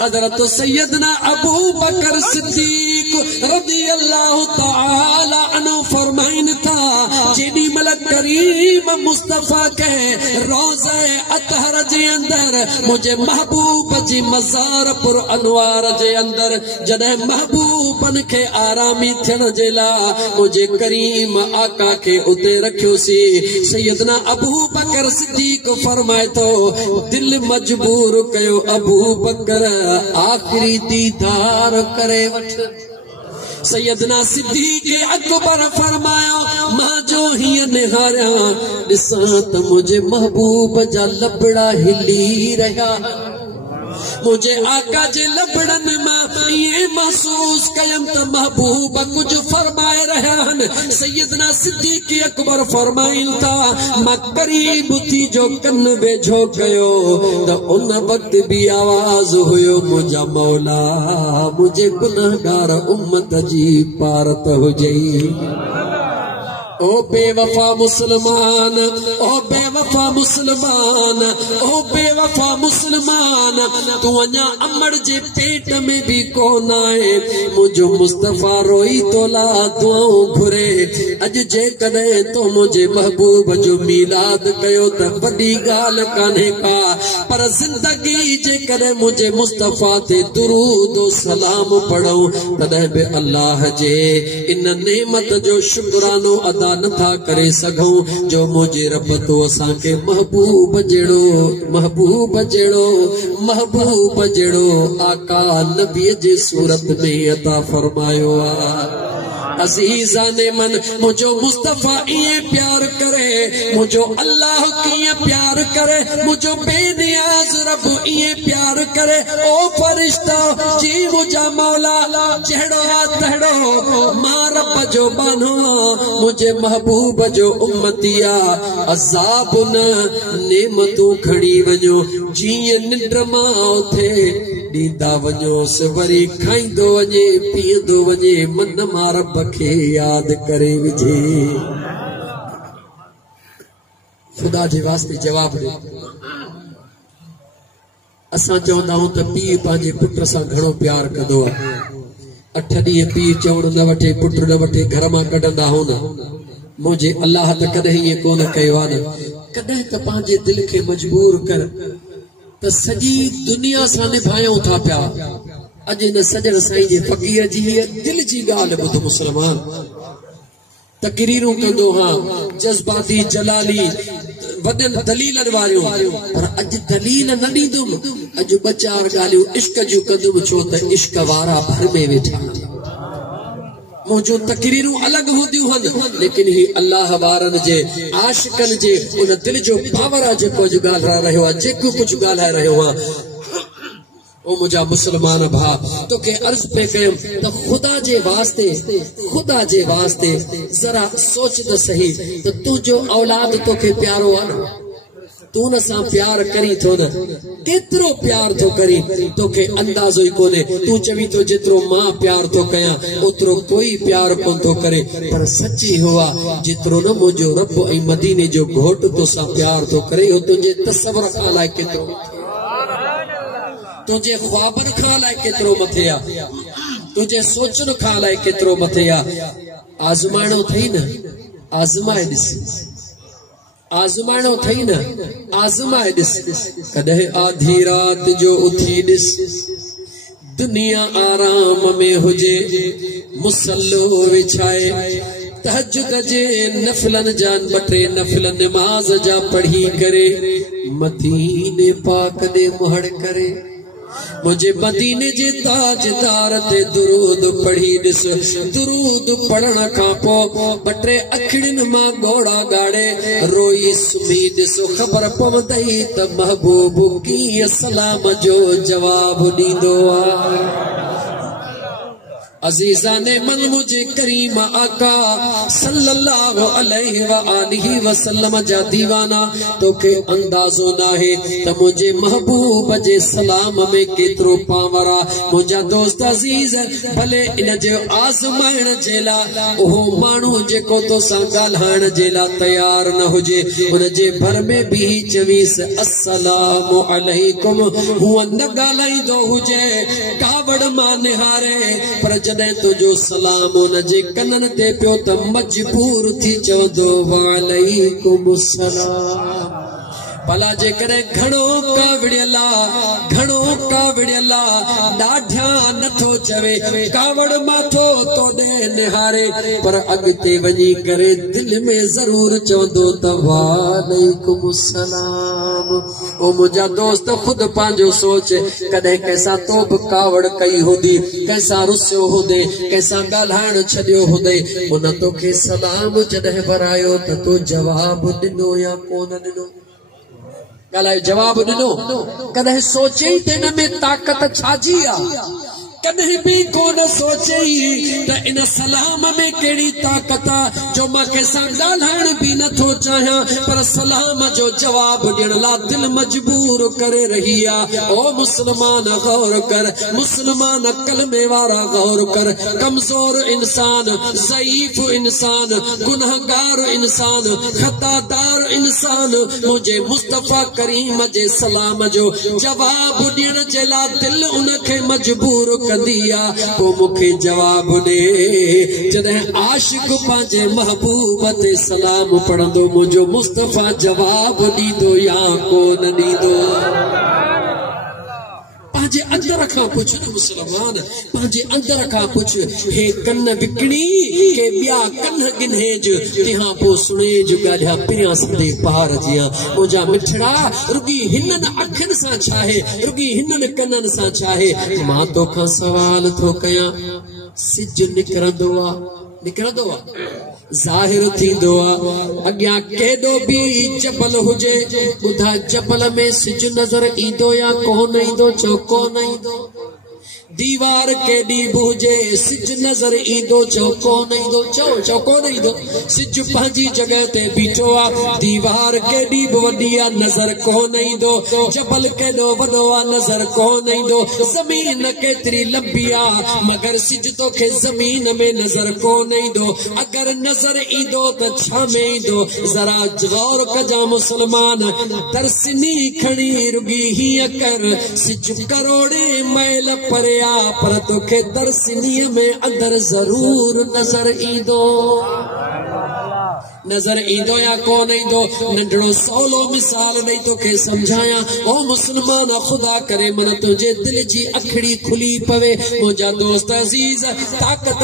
हज़रत सैयदना अबू बकर सिद्दीक रज़ी अल्लाह तआला अन्हु फरमाइन था जेडी मलक करीम मुस्तफा के रोज़े अतहर जे अंदर मुझे महबूब जी मज़ार पुर अनवार जे अंदर जॾहिं महबूबन के आरामी थियण जे लाइ मुझे करीम आका के उते रखियोसी। सैयदना अबू बकर सिद्दीक फरमाए तो दिल मजबूर कयो अबू बकर आखिरी दीदार करे वठ। सैयदना सिद्दीक अकबर फरमायो मां जो हीअं निहारिया ॾिसां त मुझे महबूब जा लबड़ा हिली रहा, मुझे आका जे लबड़न मां ये महसूस कयम त महबूब कुछ फरमाए रहा हन। सैयदना सिद्दीक अकबर फरमाइन था मां करीब थी जो कन वेझो कयो त उन वक्त भी आवाज हुयो मुझा मौला मुझे गुनाहगार उम्मत जी पारत हुजई। ओ बेवफा मुसलमान, ओ बेवफा मुसलमान, ओ बेवफा मुसलमान, तू अञा अमड़ जे पेट में भी कोन आए। मुझो मुस्तफा रोई तोला दुआऊं घुरे। अज जे कदे तो मुझे महबूब जो मिलाद कयो त वडी गाल कान्हे का, पर जिंदगी जे कदे मुझे मुस्तफा ते दुरूद सलाम पढ़ो तदे बे अल्लाह जे इन नेमत जो शुक्रानो अदा नथा करे सघूं जो मुझे रब तो असां के महबूब जेड़ो महबूब जेड़ो महबूब जेड़ो आका नबी जे सूरत में अता फरमायो आ। अजीजा ने मन मुझो मुस्तफा ये प्यार करे, मुझो अल्लाह की प्यार करे, मुझो बेनियाज रब ये प्यार करे। ओ फरिश्ता जी मुझा मौला जहड़ो तहड़ो मां रब जो बानो मुझे महबूब जो उम्मतिया अज़ाब न नेमतू खड़ी वञो जीअं निंड मां उथे ॾींदा वञो सवरी खाईंदो वञे पीअंदो वञे मन मां रब के याद करे विझे। खुदा जे वास्ते जवाब दे। असां चवंदा आहियूं त पीउ पंहिंजे पुट सां घणो प्यार कंदो आहे। 8 ॾींहं पीउ चवण न वठे पुट न वठे घर मां कढंदा हो न। मुझे अल्लाह त कॾहिं ईअं कोन कयो आहे न। कॾहिं त पंहिंजे दिल खे मजबूर कर त सॼी दुनिया सां निभायूं था पिया। अॼु न सजण साईं जे फ़कीर जी दिल जी ॻाल्हि ॿुध मुसलमान। तकरीरूं कंदो हाँ जज्बाती जलाली वॾनि दलीलनि वारियूं, पर अॼु दलील न ॾींदुमि। अॼु 2-4 ॻाल्हियूं इश्क जूं कंदुमि छो त इश्क वारा भर में वेठा। मुझो तकरीरूं अलग हूंदियूं हन लेकिन ही अल्लाह वारन जे आशिकन जे उन दिल जो पावर जे को जो ॻाल्हाए रहियो आहे जेको कुछ ॻाल्हाए रहियो आहे। ओ मुझा मुसलमान भा तो के अर्ज पे कयो त खुदा जे वास्ते जरा सोच त सही त तू जो औलाद तो के प्यारो आहे न, तू न सा प्यार करी थो न केतरो प्यार तो करी तो के अंदाजो ही कोने। तू चवी तो जितरो मां प्यार तो कया उतरो कोई प्यार कोन तो करे, पर सच्ची हुआ जितरो न मुझो रब ऐं मदीने जो घोट तो सा प्यार तो करे हो तुझे तसव्वुर खां लाइ केतरो, तुझे ख्वाबन खां लाइ केतरो मथे आ, तुझे सोचन खां लाइ केतरो मथे आ। आज़माइणो थई न आज़माए ॾिस, आज़माइणो थई न आज़माए ॾिस। कॾहिं आधी रात जो उथी ॾिस दुनिया आराम में हुजे मुसल्लो विछाए तहज्जुद जे नफलन जान 2 नफल नमाज जा पढ़ी करे मदीने पाक दे मुहड़ करे। मुझे मदीने जे ताजदार ते दुरूद पढ़ी दिस। दुरूद पढ़ण खां पोइ 2-3 अखिड़िन मां गोड़ा गाड़े रोई सुम्ही दिस। ख़बर पवंदई त महबूब कीअं सलाम जो जवाब ॾींदो आहे। अजीजाने मन मुझे करीम आका सल्लल्लाहु अलैहि व आलिहि वसल्लम जा दीवाना तोखे अंदाज़ो ना है त मुझे महबूब जे सलाम में केतरो पावरा मुझा दोस्त अजीज भले इन जो आज़माइण जेला ओहो मानू जेको तो सा गाल्हाइण जेला तैयार न हुजे उन जे भर में भी चवीस अस्सलामु अलैकुम हुआ न गालाइंदो हुजे कावड़ मां निहारे पर जॾहिं तुझो सलाम उन जे कनन ते पियो त मजबूर थी चवंदो वालेकुम सलाम भला जेकॾहिं घणो कावड़ियला ॾाढा नथो चवे कावड़ माथो तो ॾे निहारे पर अॻिते वञी करे दिल में ज़रूर चवंदो त वालेकुम सलाम। ओ मुंहिंजा दोस्त खुद पंहिंजो सोच कॾहिं कंहिंसां तो बि कावड़ कई हूंदी कंहिंसां रुसियो हूंदे कंहिंसां ॻाल्हाइण छॾियो हूंदे उन तोखे सलाम जॾहिं वरायो त तो जवाब ॾिनो या कोन ॾिनो गालायो जवाब ॾिनो कॾहिं सोचे त इन में ताक़त छाजी आहे कॾहिं भी कोन सोचे त इन सलाम में कहिड़ी ताक़त आहे जो मां कंहिंसां ॻाल्हाइण भी नथो चाहियां पर सलाम जो जवाब ॾियण लाइ दिल मजबूर करे रही आहे। ओ मुस्लमान गौर कर मुस्लमान कलमे वारा गौर कर कमजोर इंसान ज़ईफ इंसान गुनहगार इंसान खतादार इंसान मुझे मुस्तफा करीम जे सलाम जो जवाब ॾियण जे लाइ दिल उनखे मजबूर कंदिया वो मुखे जवाब दे जॾहिं आशिक पंहिंजे महबूब ते सलाम पढ़ंदो मुझो मुस्तफा जवाब ॾींदो या कोन ॾींदो पंहिंजे अंदर खां पुछ मुसलमान पंहिंजे अंदर खां पुछ हे कन विकणी के ॿिया कन गिन्हेज तिहां पोइ सुणेज ॻाल्हिया पिरियां सदे पार जिया मुंहिंजा मिठड़ा रुगी हिननि अखियुनि सां छाहे रुगी हिननि कननि सां छाहे मां तोखां सवाल थो कयां सिज निकिरंदो आहे ज़ाहिर थींदो आहे अॻियां केॾो बि जबल हुजे ॿुधा जबल में सिज नज़र ईंदो या कोन ईंदो चओ कोन ईंदो दीवार केॾी बि हुजे सिज नज़र ईंदो चओ कोन ईंदो चओ कोन ईंदो सिज पंहिंजी जॻह ते बीठो आहे दीवार केॾी बि वॾी आहे नज़र कोन ईंदो जबल केॾो वॾो आहे नज़र कोन ईंदो ज़मीन केतिरी लंबी आहे मगर सिज तोखे ज़मीन में नज़र कोन ईंदो अगरि नज़र ईंदो त छा में ईंदो ज़रा गौर कजां मुस्लमान तरसनी खणी रुगी हीअं कर सिज करोड़े मैल परे पर तोखे दरसिनीअ में अंदर जरूर नजर ईंदो या कोन ईंदो नंढड़ो सवलो मिसाल ॾेई तोखे समझाया ओ मुस्लमान खुदा करे मन तुंहिंजे दिल जी अखड़ी खुली पवे मुंहिंजा दोस्त अजीज ताक़त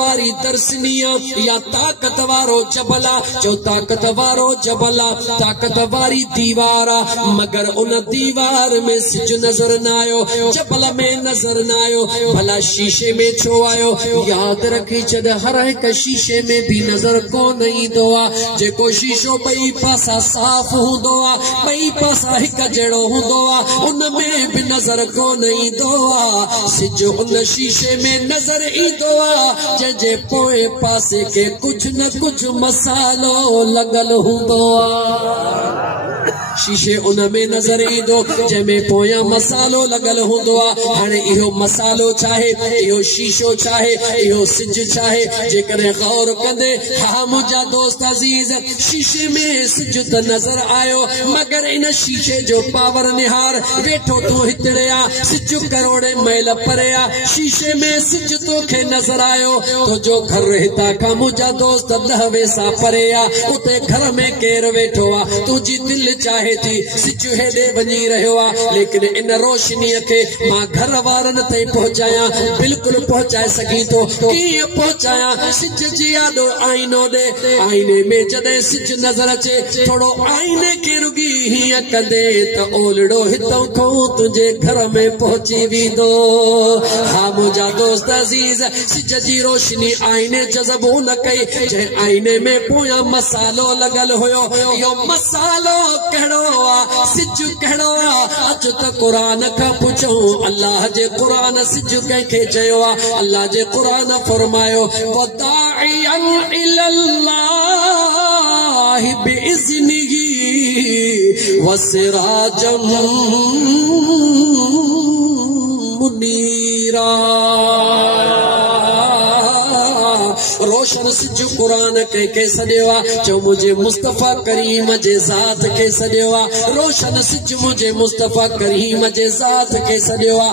वारी दरसनीअ या ताक़त वारो जबला जो ताक़त वारो जबला ताक़त वारी दीवार आहे मगर उन दीवार में सिज नजर न आयो जबल में नजर न आयो भला शीशे में छो आयो याद रखी छॾ हर हिक शीशे में भी नजर कोन ईंदो आहे जेको शीशो ॿई पासा साफ़ हूंदो आहे ॿई पासा हिक जहिड़ो हूंदो आहे उन में भी नजर कोन ईंदो आहे सिज उन शीशे में नजर ईंदो आहे जंहिंजे पोएं पासे के कुछ न कुछ मसालो लॻल हूंदो आहे शीशे उन में नजर ईंदो जंहिंमें पोयां मसालो लॻल हूंदो आहे हाणे इहो मसालो चाहे इहो शीशो चाहे इहो सिज चाहे जेकॾहिं गौर कंदे हा मुंहिंजा दोस्त अजीज शीशे में सिज त नजर आयो मगर इन शीशे जो पावर निहार वेठो तूं हितड़े आ सिज करोड़े मैल परे आ शीशे में सिज तोखे नजर आयो तो जो घर हितां खां मुंहिंजा दोस्त 10 वेसा परे आ उते घर में केर वेठो आ तुंहिंजी दिल चाहे थी सिज हेॾे वञी रहियो आ लेकिन इन रोशनीअ खे मां घर वारनि ताईं पहुचायां बिल्कुलु पहुचाए सघी थो कीअं पहुचायां सिज जी यादो आईनो ॾे आईने में जदे सिज नजर अचे थोड़ो आईने के रुगी हिया कंदे त ओलड़ो हितों खो तुझे घर में पहुंची वीदो। हाँ मुझा दोस्त अजीज सिज जी रोशनी आईने जज़बो न कई जे आईने में पोया मसालो लगल होयो यो मसालो कहिड़ो आ सिज कहिड़ो आ अच त कुरान का पुछो अल्लाह जे कुरान सिज कंहिंखे चयो आ अल्लाह जे कुरान फरमायो वदाइअन इलल्लाहि बिइज़्निही वसिराजम मुनीरा। रोशन सिज कुरान के सदिवा जो मुझे मुस्तफा करीम जे ज़ात के सदिवा रोशन सिज मुझे मुस्तफा करीम जे ज़ात के सदिवा।